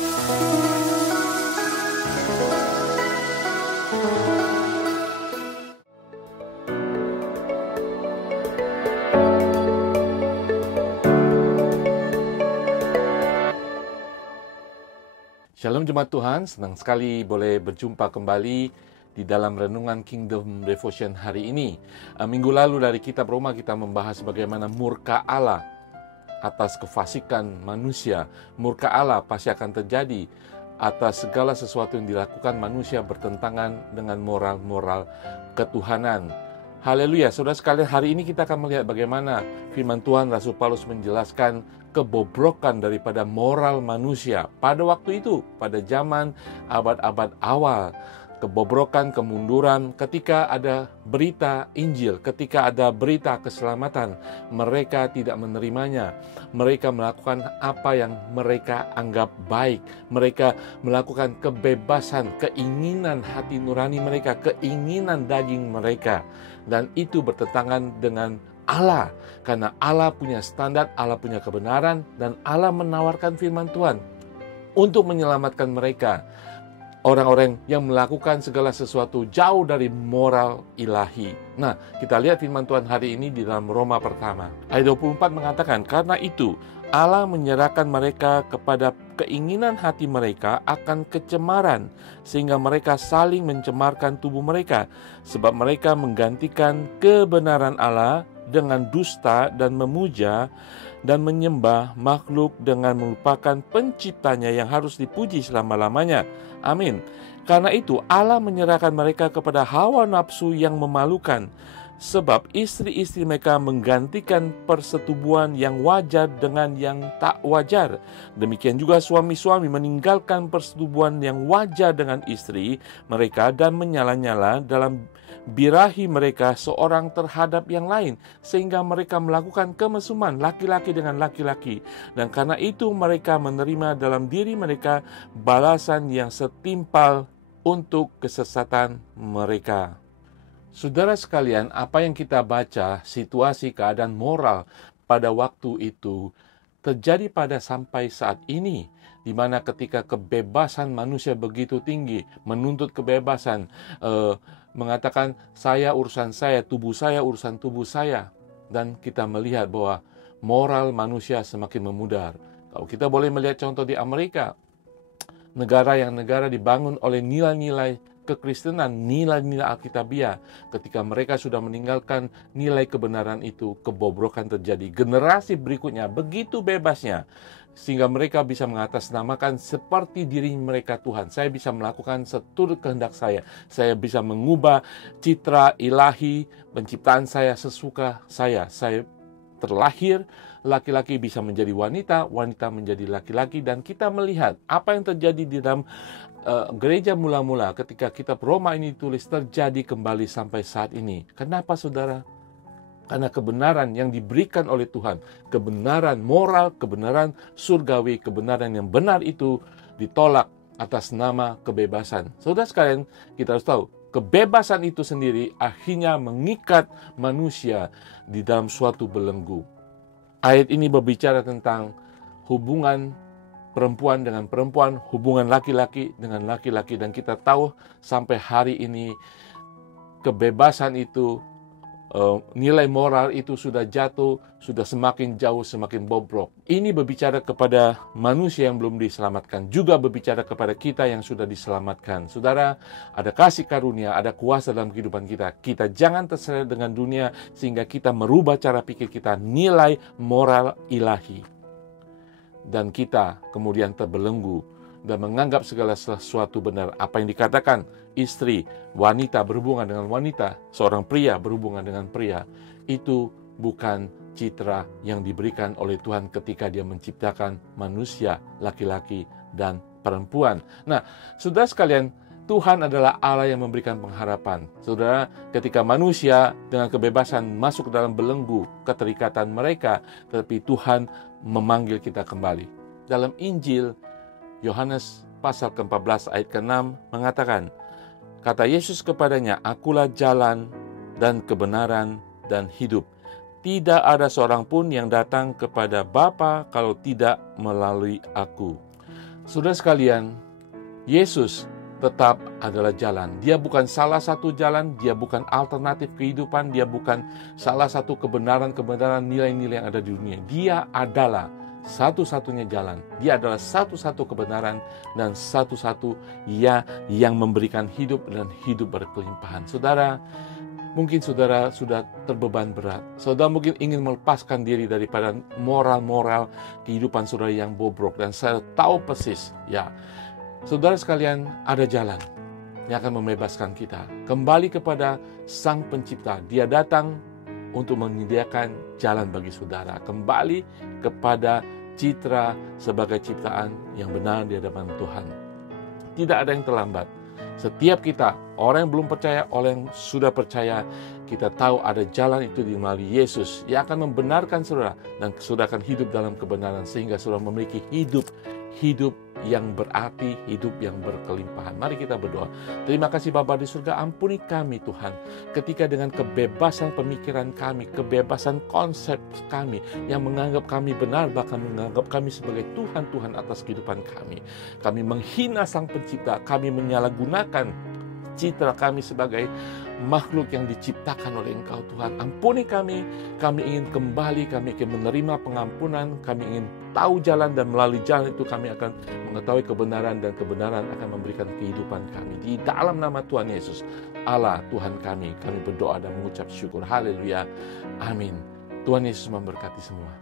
Shalom Jemaat Tuhan, senang sekali boleh berjumpa kembali di dalam Renungan Kingdom Devotion hari ini. Minggu lalu dari Kitab Roma kita membahas bagaimana murka Allah atas kefasikan manusia. Murka Allah pasti akan terjadi atas segala sesuatu yang dilakukan manusia bertentangan dengan moral-moral ketuhanan. Haleluya, saudara sekalian, hari ini kita akan melihat bagaimana firman Tuhan Rasul Paulus menjelaskan kebobrokan daripada moral manusia pada waktu itu, pada zaman abad-abad awal. Kebobrokan, kemunduran ketika ada berita Injil, ketika ada berita keselamatan, mereka tidak menerimanya. Mereka melakukan apa yang mereka anggap baik. Mereka melakukan kebebasan, keinginan hati nurani mereka, keinginan daging mereka. Dan itu bertentangan dengan Allah, karena Allah punya standar, Allah punya kebenaran, dan Allah menawarkan firman Tuhan untuk menyelamatkan mereka. Orang-orang yang melakukan segala sesuatu jauh dari moral ilahi. Nah, kita lihat firman Tuhan hari ini di dalam Roma pertama. Ayat 24 mengatakan, karena itu Allah menyerahkan mereka kepada keinginan hati mereka akan kecemaran, sehingga mereka saling mencemarkan tubuh mereka, sebab mereka menggantikan kebenaran Allah dengan dusta dan memuja dan menyembah makhluk dengan melupakan penciptanya yang harus dipuji selama-lamanya. Amin. Karena itu Allah menyerahkan mereka kepada hawa nafsu yang memalukan, sebab istri-istri mereka menggantikan persetubuhan yang wajar dengan yang tak wajar. Demikian juga suami-suami meninggalkan persetubuhan yang wajar dengan istri mereka dan menyala-nyala dalam birahi mereka seorang terhadap yang lain, sehingga mereka melakukan kemesuman laki-laki dengan laki-laki. Dan karena itu mereka menerima dalam diri mereka balasan yang setimpal untuk kesesatan mereka. Saudara sekalian, apa yang kita baca, situasi keadaan moral pada waktu itu terjadi pada sampai saat ini, di mana ketika kebebasan manusia begitu tinggi, menuntut kebebasan, mengatakan saya urusan saya, urusan tubuh saya. Dan kita melihat bahwa moral manusia semakin memudar. Kalau kita boleh melihat contoh di Amerika, negara dibangun oleh nilai-nilai kekristenan, nilai-nilai Alkitabiah. Ketika mereka sudah meninggalkan nilai kebenaran itu, kebobrokan terjadi. Generasi berikutnya begitu bebasnya, sehingga mereka bisa mengatasnamakan seperti diri mereka Tuhan. Saya bisa melakukan seturut kehendak saya. Saya bisa mengubah citra ilahi penciptaan saya sesuka saya. Saya terlahir laki-laki bisa menjadi wanita, wanita menjadi laki-laki. Dan kita melihat apa yang terjadi di dalam gereja mula-mula ketika kitab Roma ini ditulis terjadi kembali sampai saat ini. Kenapa saudara? Karena kebenaran yang diberikan oleh Tuhan, kebenaran moral, kebenaran surgawi, kebenaran yang benar itu ditolak atas nama kebebasan. Saudara sekalian, kita harus tahu, kebebasan itu sendiri akhirnya mengikat manusia di dalam suatu belenggu. Ayat ini berbicara tentang hubungan perempuan dengan perempuan, hubungan laki-laki dengan laki-laki. Dan kita tahu sampai hari ini kebebasan itu, nilai moral itu sudah jatuh, sudah semakin jauh, semakin bobrok. Ini berbicara kepada manusia yang belum diselamatkan, juga berbicara kepada kita yang sudah diselamatkan. Saudara, ada kasih karunia, ada kuasa dalam kehidupan kita. Kita jangan terseret dengan dunia sehingga kita merubah cara pikir kita, nilai moral ilahi. Dan kita kemudian terbelenggu dan menganggap segala sesuatu benar. Apa yang dikatakan istri, wanita berhubungan dengan wanita, seorang pria berhubungan dengan pria, itu bukan citra yang diberikan oleh Tuhan ketika Dia menciptakan manusia, laki-laki dan perempuan. Nah, saudara sekalian, Tuhan adalah Allah yang memberikan pengharapan. Saudara, ketika manusia dengan kebebasan masuk dalam belenggu keterikatan mereka, tetapi Tuhan memanggil kita kembali. Dalam Injil Yohanes pasal ke-14 ayat ke-6 mengatakan, kata Yesus kepadanya, akulah jalan dan kebenaran dan hidup. Tidak ada seorang pun yang datang kepada Bapa kalau tidak melalui aku. Saudara sekalian, Yesus tetap adalah jalan. Dia bukan salah satu jalan, dia bukan alternatif kehidupan, dia bukan salah satu kebenaran-kebenaran nilai-nilai yang ada di dunia. Dia adalah satu-satunya jalan. Dia adalah satu-satu kebenaran dan satu-satu yang memberikan hidup dan hidup berkelimpahan. Saudara, mungkin saudara sudah terbeban berat. Saudara mungkin ingin melepaskan diri daripada moral-moral kehidupan saudara yang bobrok. Dan saya tahu persis, ya, saudara sekalian, ada jalan yang akan membebaskan kita. Kembali kepada Sang Pencipta. Dia datang untuk menyediakan jalan bagi saudara. Kembali kepada citra sebagai ciptaan yang benar di hadapan Tuhan. Tidak ada yang terlambat. Setiap kita, orang yang belum percaya, orang yang sudah percaya, kita tahu ada jalan itu di melalui Yesus yang akan membenarkan saudara dan saudara akan hidup dalam kebenaran sehingga saudara memiliki hidup yang berarti, hidup yang berkelimpahan. Mari kita berdoa. Terima kasih Bapa di surga, ampuni kami Tuhan, ketika dengan kebebasan pemikiran kami, kebebasan konsep kami, yang menganggap kami benar, bahkan menganggap kami sebagai Tuhan atas kehidupan kami. Kami menghina Sang Pencipta, kami menyalahgunakan citra kami sebagai makhluk yang diciptakan oleh Engkau Tuhan. Ampuni kami ingin kembali, kami ingin menerima pengampunan, kami ingin tahu jalan dan melalui jalan itu kami akan mengetahui kebenaran dan kebenaran akan memberikan kehidupan kami. Di dalam nama Tuhan Yesus, Allah Tuhan kami berdoa dan mengucap syukur. Haleluya. Amin. Tuhan Yesus memberkati semua.